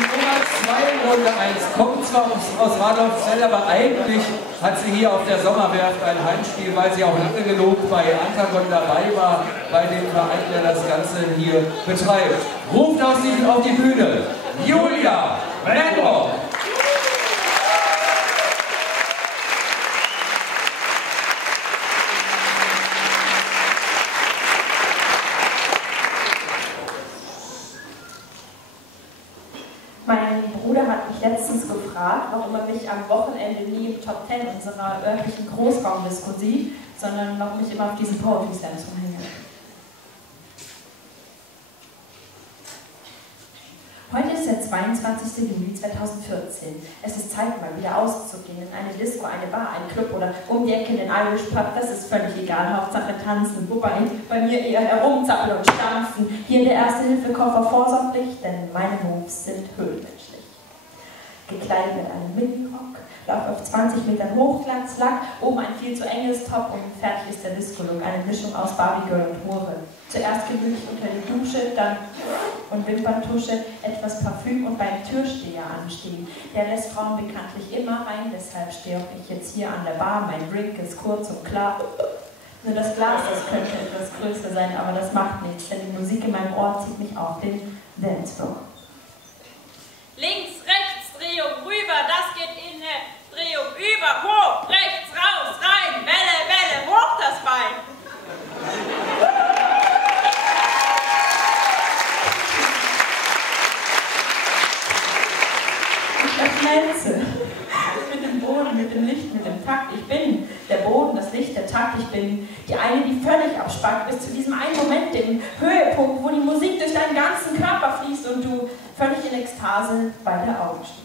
Nummer 2 in Runde 1 kommt zwar aus Radolfzell, aber eigentlich hat sie hier auf der Sommerwerft ein Heimspiel, weil sie auch lange genug bei Antagon dabei war, bei dem Verein, der das Ganze hier betreibt. Ruft auf die Bühne Julia Bradlock. Mein Bruder hat mich letztens gefragt, warum er mich am Wochenende nie im Top 10 unserer örtlichen Großraumdisco sieht, sondern warum ich immer auf diesen Poetry Slams rumhänge. Heute ist der 22. Juli 2014. Es ist Zeit, mal wieder auszugehen. In eine Disco, eine Bar, ein Club oder um die Ecke in den Irish Pub. Das ist völlig egal. Hauptsache tanzen. Wobei bei mir eher herumzappeln und stampfen. Hier der Erste-Hilfe-Koffer vorsorglich, denn meine Moves sind höhenmenschlich. Gekleidet mit einem Mini-Rock, laufe auf 20 Metern Hochglanzlack, oben ein viel zu enges Top und fertig ist der Disco-Look. Eine Mischung aus Barbie-Girl und Hure. Zuerst gemütlich unter die Dusche, dann und Wimperntusche, etwas Parfüm und beim Türsteher anstehen. Der lässt Frauen bekanntlich immer rein, deshalb stehe auch ich jetzt hier an der Bar. Mein Drink ist kurz und klar. Nur das Glas, das könnte etwas größer sein, aber das macht nichts, denn die Musik in meinem Ohr zieht mich auf den Dancefloor. Links, rechts, Drehung rüber, das geht in eine Drehung über, hoch, rechts, raus, rein, Welle, Welle, hoch das Bein. Schnellste. Mit dem Boden, mit dem Licht, mit dem Takt. Ich bin der Boden, das Licht, der Takt. Ich bin die eine, die völlig abspannt bis zu diesem einen Moment, dem Höhepunkt, wo die Musik durch deinen ganzen Körper fließt und du völlig in Ekstase beide Augen schließt.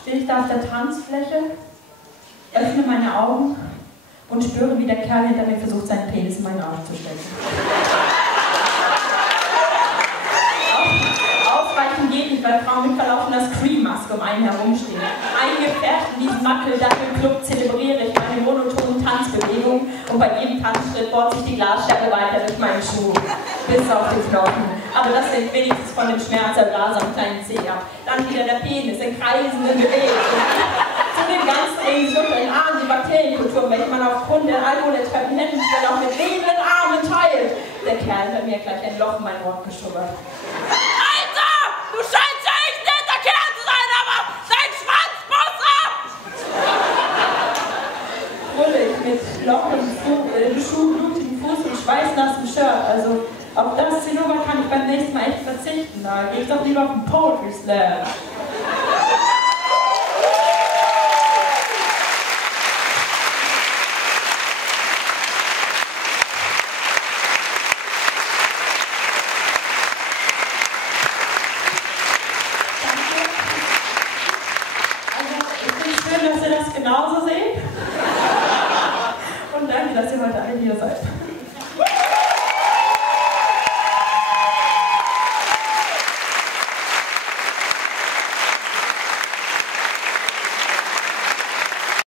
Stehe ich da auf der Tanzfläche, öffne meine Augen und spüre, wie der Kerl hinter mir versucht, seinen Penis in meinen Arsch zu stecken. Ausweichen geht nicht, weil Frauen mit verlaufender Scream-Maske um einen herumstehen. Eingepfercht in diesem Mackel-Dackel-Club zelebriere ich meine monotonen Tanzbewegungen und bei jedem Tanzschritt bohrt sich die Glasscherbe weiter durch meinen Schuh. Bis auf den Knochen. Aber das nimmt wenigstens von dem Schmerz der Blase am kleinen Zeh ab. Dann wieder der Penis in kreisenden Bewegungen. Zu dem ganzen engen dunklen Arm die Bakterienkultur, welche man aufgrund der alkoholerträgten Hemmschwelle auch mit wehenden Armen teilt. Der Kerl hat mir gleich ein Loch in meinen Rock geschubbert. Alter! Du scheinst ja echt netter Kerl zu sein, aber dein Schwanz muss ab! Brülle ich mit Loch im Schuh, blutigen Fuß und schweißnassem Shirt. Also auf das Zinnober kann ich beim nächsten Mal echt verzichten. Da gehe ich doch lieber auf den Poetry Slam. Dass ihr das genauso seht. Und danke, dass ihr heute alle hier seid.